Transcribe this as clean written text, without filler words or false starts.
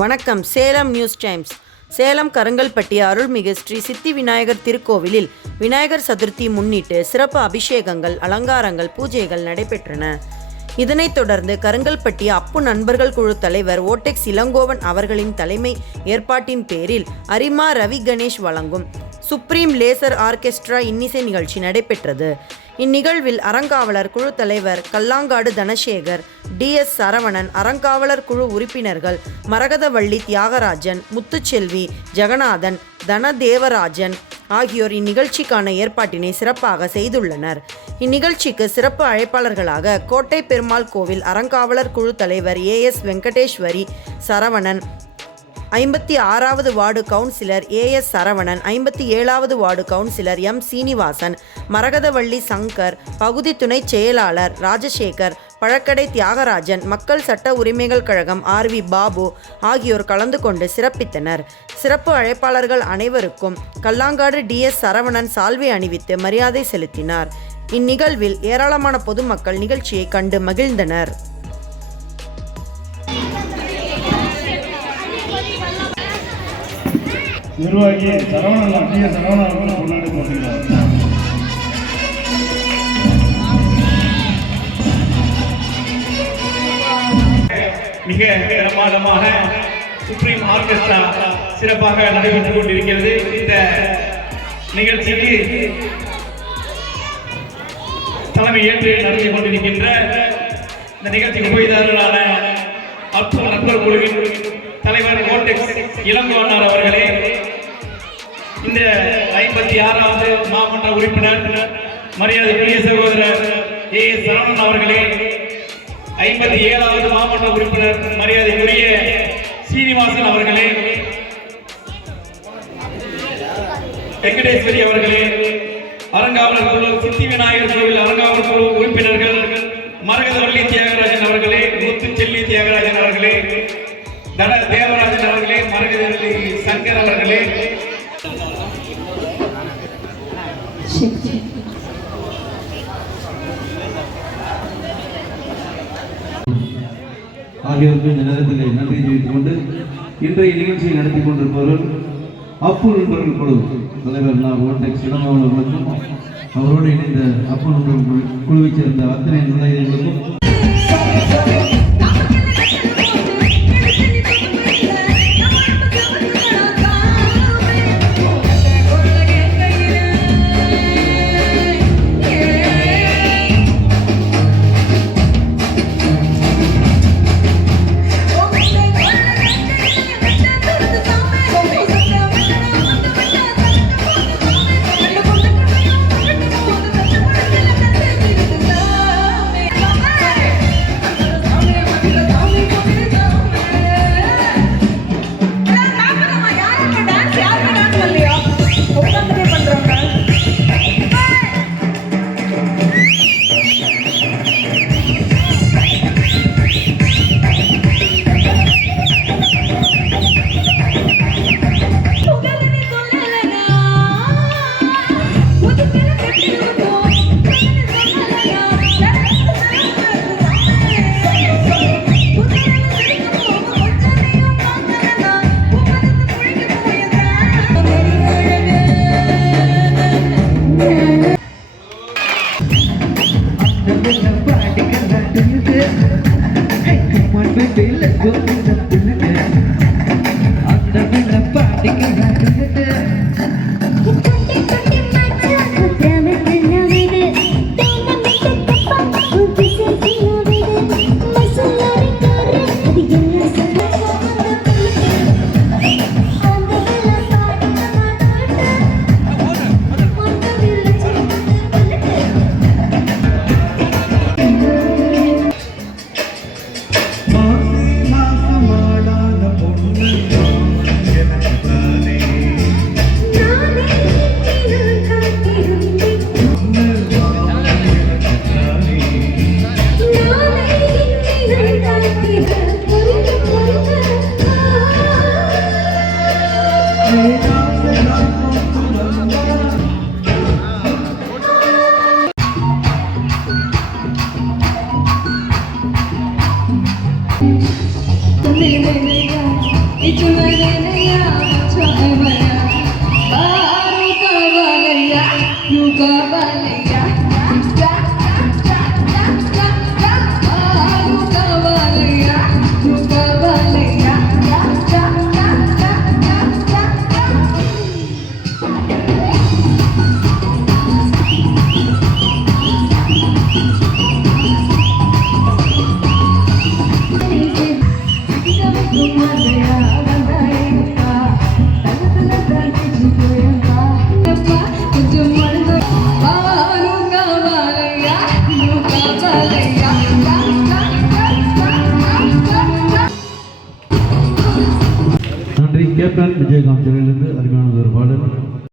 வணக்கம். Salem news times. Salem Karungalpatti அருள்மிகு ஸ்ரீ சித்தி விநாயகர் திருக்கோவிலில் விநாயகர் சதுர்த்தி முன்னிட்டு சிறப்பு அபிஷேகங்கள், அலங்காரங்கள், பூஜைகள் நடைபெற்றன. இதனைத் தொடர்ந்து கருங்கல்பட்டி அப்பு நண்பர்கள் குழு தலைவர் ஓடெக்ஸ் இளங்கோவன் அவர்களின் தலைமை ஏற்பாட்டின் பேரில் அரிமா ரவி கணேஷ் வழங்கும் சுப்ரீம் லேசர் ஆர்கெஸ்ட்ரா இன்னிசை நிகழ்ச்சி நடைபெற்றது. இந்நிகழ்வில் அறங்காவலர் குழு தலைவர் கல்லாங்காடு தனசேகர், DS சரவணன், அறங்காவலர் குழு உறுப்பினர்கள் மரகதவள்ளி தியாகராஜன், முத்துச்செல்வி, ஜெகநாதன், தனதேவராஜன் ஆகியோர் இந்நிகழ்ச்சிக்கான ஏற்பாட்டினை சிறப்பாக செய்துள்ளனர். இந்நிகழ்ச்சிக்கு சிறப்பு அழைப்பாளர்களாக கோட்டை பெருமாள் கோவில் அறங்காவலர் குழு தலைவர் AS வெங்கடேஸ்வரி சரவணன், 56வது வார்டு கவுன்சிலர் AS சரவணன், 57வது ward councillor M Srinivasan, Maragathavalli Sankar, பகுதி துணை செயலாளர் ராஜசேகர், பழக்கடை தியாகராஜன், மக்கள் சட்ட உரிமைகள் கழகம் RV பாபு ஆகியோர் கலந்து கொண்டு சிறப்பித்தனர். சிறப்பு அழைப்பாளர்கள் அனைவருக்கும் கல்லாங்காடு DS சரவணன் சால்வை அணிவித்து மரியாதை செலுத்தினார். இந்நிகழ்வில் ஏராளமான பொதுமக்கள் நிகழ்ச்சியை கண்டு மகிழ்ந்தனர். நிர்வாகி சரவணன் DS சரவணன் அவர்கள் முன்னாடி போட்டுள்ளார். மிக பிரமாதமாக சுப்ரீம் ஆர்கெஸ்ட்ரா சிறப்பாக நடைபெற்றுக் கொண்டிருக்கிறது. இந்த நிகழ்ச்சிக்கு தலைமை ஏற்று நடத்தி கொண்டிருக்கின்ற இந்த நிகழ்ச்சிக்கு உபயதாரர்களான அப்பு நண்பர் குழுவின் தலைவர் ஓடெக்ஸ் இளங்கோவன் அவர்களே, இந்த 56வது மாவட்ட உறுப்பினர் மரியாதைக்குரிய சகோதரர் AS சரவணன் அவர்களே, 57வது மாவட்ட உறுப்பினர் மரியாதைக்குரிய சீனிவாசன் அவர்களே, வெங்கடேஸ்வரி அவர்களே, அறங்காவலர் குழு சித்தி விநாயகர் கோவில் அறங்காவலர் குழு உறுப்பினர்கள் மரகதவள்ளி தியாகராஜன் அவர்களே, முத்துச்செல்வி தியாகராஜன் அவர்களே, தனதேவராஜன் அவர்களே, மரகதவள்ளி சங்கர் அவர்களே, ஆகியோருக்கு இந்த நேரத்தில் நன்றி தெரிவித்துக் கொண்டு இன்றைய நிகழ்ச்சியை நடத்தி கொண்டிருப்பவர்கள் அப்பு நண்பர்கள் குழு தலைவர் ஓடெக்ஸ் இளங்கோவன் அவர்களுக்கும் அவரோடு இணைந்த அப்பு நண்பர்கள் குழுவைச் சேர்ந்த அத்தனை நிலையங்களுக்கும் Thank you. It's a